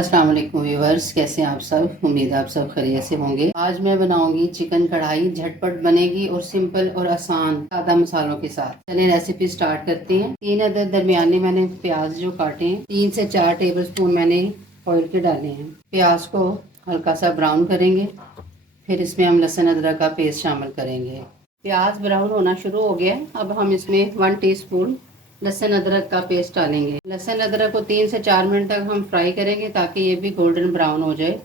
अस्सलाम वालेकुम व्यूवर्स, कैसे हैं आप सब। उम्मीद है आप सब खैरियत से होंगे। आज मैं बनाऊंगी चिकन कढ़ाई। झटपट बनेगी और सिंपल और आसान सादा मसालों के साथ। चलिए रेसिपी स्टार्ट करते हैं। 3 अदद दरमियाने मैंने प्याज जो काटे हैं, 3 से 4 टेबलस्पून मैंने ऑयल के डाले हैं। प्याज को हल्का सा ब्राउन करेंगे, फिर इसमें हम लहसुन अदरक का पेस्ट शामिल करेंगे। प्याज ब्राउन होना शुरू हो गया। अब हम इसमें 1 टीस्पून लहसुन अदरक का पेस्ट डालेंगे। लहसुन अदरक को 3 से 4 मिनट तक हम फ्राई करेंगे ताकि ये भी गोल्डन ब्राउन हो जाए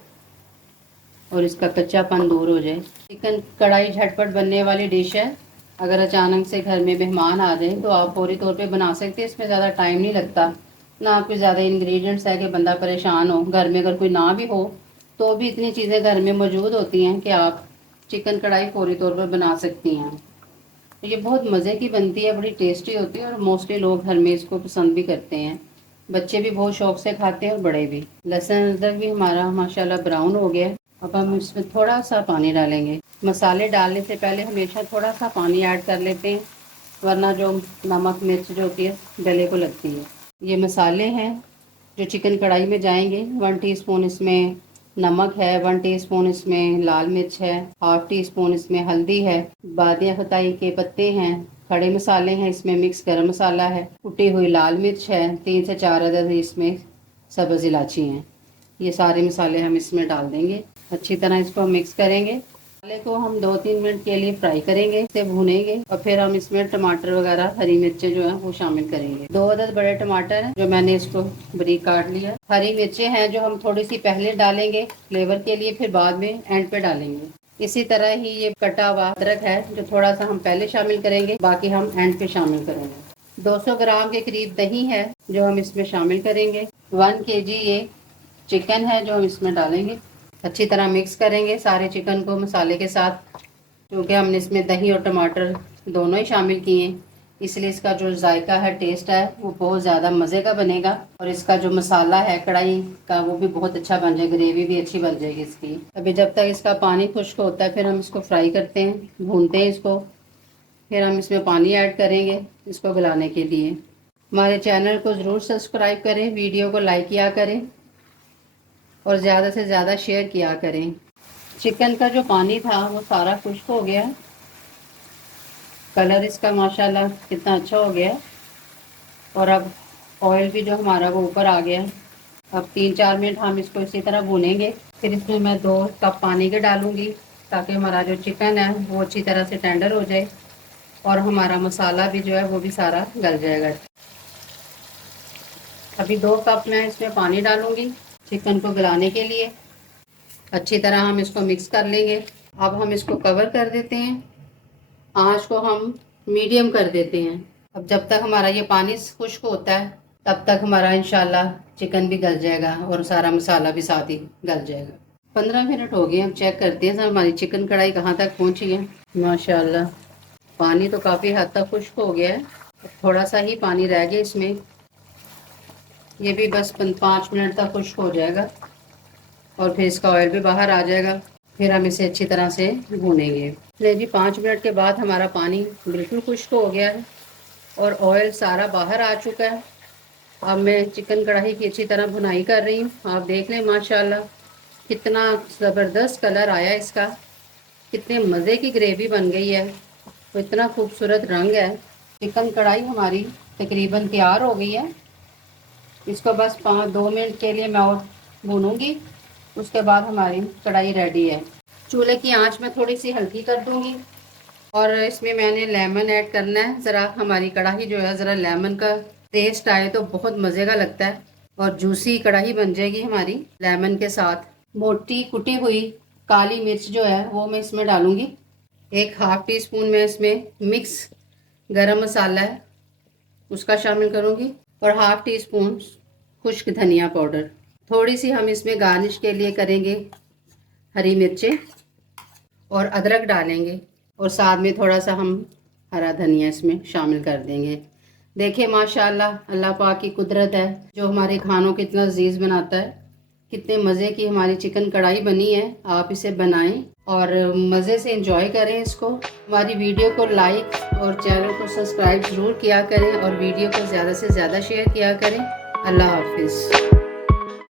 और इसका कच्चापन दूर हो जाए। चिकन कढ़ाई झटपट बनने वाली डिश है। अगर अचानक से घर में मेहमान आ जाए तो आप फौरी तौर पे बना सकते हैं। इसमें ज़्यादा टाइम नहीं लगता, ना कोई ज़्यादा इंग्रेडिएंट्स है कि बंदा परेशान हो। घर में अगर कोई ना भी हो तो भी इतनी चीज़ें घर में मौजूद होती हैं कि आप चिकन कढ़ाई फौरी तौर पर बना सकती हैं। ये बहुत मज़े की बनती है, बड़ी टेस्टी होती है और मोस्टली लोग घर में इसको पसंद भी करते हैं। बच्चे भी बहुत शौक से खाते हैं और बड़े भी। लहसुन अदरक भी हमारा माशाल्लाह ब्राउन हो गया है। अब हम इसमें थोड़ा सा पानी डालेंगे। मसाले डालने से पहले हमेशा थोड़ा सा पानी ऐड कर लेते हैं, वरना जो नमक मिर्च जो होती है गले को लगती है। ये मसाले हैं जो चिकन कढ़ाई में जाएंगे। 1 टीस्पून इसमें नमक है, 1 टीस्पून इसमें लाल मिर्च है, हाफ टी स्पून इसमें हल्दी है, बादिया खताई के पत्ते हैं, खड़े मसाले हैं, इसमें मिक्स गरम मसाला है, कुटी हुई लाल मिर्च है, 3 से 4 अदद इसमें सब्ज़ इलायची हैं। ये सारे मसाले हम इसमें डाल देंगे। अच्छी तरह इसको मिक्स करेंगे। मसाले को हम 2-3 मिनट के लिए फ्राई करेंगे, इसे भूनेंगे और फिर हम इसमें टमाटर वगैरह हरी मिर्चें जो है वो शामिल करेंगे। 2 अदद बड़े टमाटर हैं जो मैंने इसको बारीक काट लिया। हरी मिर्चें हैं जो हम थोड़ी सी पहले डालेंगे फ्लेवर के लिए, फिर बाद में एंड पे डालेंगे। इसी तरह ही ये कटा हुआ अदरक है जो थोड़ा सा हम पहले शामिल करेंगे, बाकी हम एंड पे शामिल करेंगे। 200 ग्राम के करीब दही है जो हम इसमें शामिल करेंगे। 1 kg ये चिकन है जो हम इसमें डालेंगे। अच्छी तरह मिक्स करेंगे सारे चिकन को मसाले के साथ। क्योंकि हमने इसमें दही और टमाटर दोनों ही शामिल किए हैं, इसलिए इसका जो जायका है, टेस्ट है, वो बहुत ज़्यादा मज़े का बनेगा। और इसका जो मसाला है कढ़ाई का वो भी बहुत अच्छा बन जाएगा, ग्रेवी भी अच्छी बन जाएगी इसकी। अभी जब तक इसका पानी खुश्क होता है फिर हम इसको फ्राई करते हैं, भूनते हैं इसको। फिर हम इसमें पानी ऐड करेंगे इसको गलाने के लिए। हमारे चैनल को ज़रूर सब्सक्राइब करें, वीडियो को लाइक किया करें और ज़्यादा से ज़्यादा शेयर किया करें। चिकन का जो पानी था वो सारा खुश्क हो गया। कलर इसका माशाल्लाह कितना अच्छा हो गया। और अब ऑयल भी जो हमारा वो ऊपर आ गया। अब 3-4 मिनट हम इसको इसी तरह भूनेंगे। फिर इसमें मैं 2 कप पानी के डालूंगी ताकि हमारा जो चिकन है वो अच्छी तरह से टेंडर हो जाए और हमारा मसाला भी जो है वो भी सारा गल जाएगा। अभी 2 कप मैं इसमें पानी डालूंगी चिकन को गलाने के लिए। अच्छी तरह हम इसको मिक्स कर लेंगे। अब हम इसको कवर कर देते हैं, आँच को हम मीडियम कर देते हैं। अब जब तक हमारा ये पानी खुश्क होता है तब तक हमारा इंशाल्लाह चिकन भी गल जाएगा और सारा मसाला भी साथ ही गल जाएगा। 15 मिनट हो गए, हम चेक करते हैं हमारी चिकन कढ़ाई कहाँ तक पहुँची है। माशाल्लाह पानी तो काफ़ी हद तक खुश्क हो गया है। अब थोड़ा सा ही पानी रह गया इसमें, ये भी बस 5 मिनट तक खुश्क हो जाएगा और फिर इसका ऑयल भी बाहर आ जाएगा। फिर हम इसे अच्छी तरह से भूनेंगे। चलिए जी, 5 मिनट के बाद हमारा पानी बिल्कुल खुश्क हो गया है और ऑयल सारा बाहर आ चुका है। अब मैं चिकन कढ़ाई की अच्छी तरह भुनाई कर रही हूँ। आप देख लें माशाल्लाह कितना ज़बरदस्त कलर आया इसका, कितने मज़े की ग्रेवी बन गई है, तो इतना खूबसूरत रंग है। चिकन कढ़ाई हमारी तकरीबन तैयार हो गई है। इसको बस 2 मिनट के लिए मैं और भूनूंगी, उसके बाद हमारी कढ़ाई रेडी है। चूल्हे की आंच में थोड़ी सी हल्की कर दूंगी और इसमें मैंने लेमन ऐड करना है। ज़रा हमारी कढ़ाई जो है ज़रा लेमन का टेस्ट आए तो बहुत मज़े का लगता है और जूसी कढ़ाई बन जाएगी हमारी लेमन के साथ। मोटी कुटी हुई काली मिर्च जो है वो मैं इसमें डालूंगी। 1 हाफ टी स्पून में इसमें मिक्स गरम मसाला है उसका शामिल करूँगी और हाफ टी स्पून खुश्क धनिया पाउडर। थोड़ी सी हम इसमें गार्निश के लिए करेंगे हरी मिर्चें और अदरक डालेंगे और साथ में थोड़ा सा हम हरा धनिया इसमें शामिल कर देंगे। देखिए माशाल्लाह अल्लाह पाक की कुदरत है जो हमारे खानों को इतना लजीज बनाता है। कितने मज़े की हमारी चिकन कढ़ाई बनी है। आप इसे बनाएं और मज़े से एंजॉय करें इसको। हमारी वीडियो को लाइक और चैनल को सब्सक्राइब ज़रूर किया करें और वीडियो को ज़्यादा से ज़्यादा शेयर किया करें। अल्लाह हाफिज़।